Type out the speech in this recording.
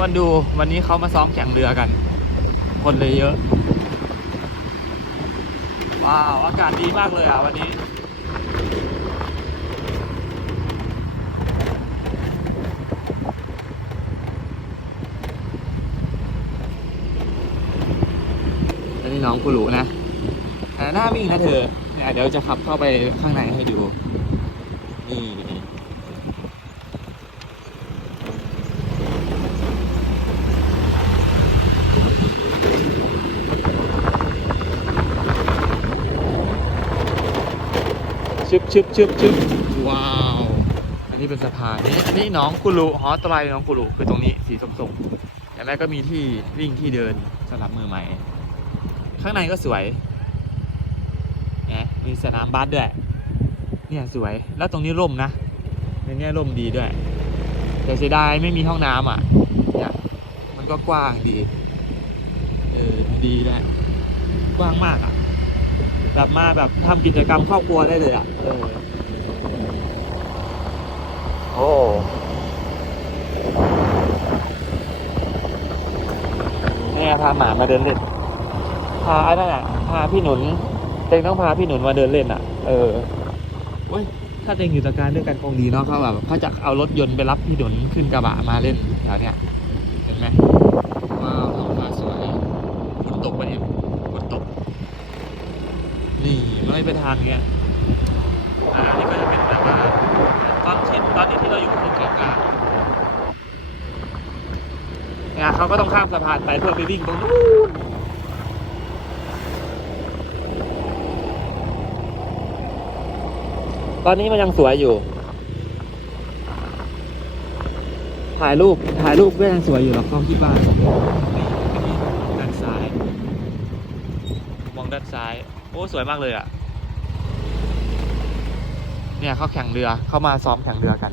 วันดูวันนี้เขามาซ้อมแข่งเรือกัน คนเลยเยอะ ว้าว อากาศดีมากเลยอะวันนี้ อันนี้น้องกูรู้นะแต่หน้าวิ่งนะเธอเนี่ยเดี๋ยวจะขับเข้าไปข้างในให้ดู นี่ ชึบชึบชึบชึบว้าว อันนี้เป็นสะพานนี่อันนี้น้องกุลุหอตรายหน้องกุลุคือตรงนี้สีส้มๆแต่แม่ก็มีที่วิ่งที่เดินสำหรับมือใหม่ ข้างในก็สวยนะมีสนามบาสด้วย เนี่ยสวย แล้วตรงนี้ร่มนะในนี้ร่มดีด้วย แต่เสียดายไม่มีห้องน้ำอะ เนี่ยมันก็กว้างดี เออดีด้วยกว้างมากอะ แบบมาแบบทำกิจกรรมครอบครัวได้เลยอะเออโอ้เนี่ยพาหมามาเดินเล่น พาไอ้นั่นอะ พาพี่หนุน เต็งต้องพาพี่หนุนมาเดินเล่นอะ เออเว้ยถ้าเต็งอยู่ตะการด้วยกันคงดีเนาะเขาแบบเขาจะเอารถยนต์ไปรับพี่หนุนขึ้นกระบะมาเล่นแถวเนี้ยเห็นไหมว้าวท้องฟ้าสวยฝนตกปะเนี่ยฝนตก นี่มันไม่เป็นทางเงี้ยอ่านนี้ก็จะเป็นแบบว่าตอนที่ตอนนี้ที่เราอยู่คือเกาะกลางเนี่ยเขาก็ต้องข้ามสะพานไปเพื่อไปวิ่งตรงนู้นตอนนี้มันยังสวยอยู่ ถ่ายรูป ถ่ายรูปก็ยังสวยอยู่หรอกเขาคิดว่านด้านซ้าย มองด้านซ้าย โอ้ สวยมากเลยอะ เนี่ยเขาแข่งเรือเขามาซ้อมแข่งเรือกัน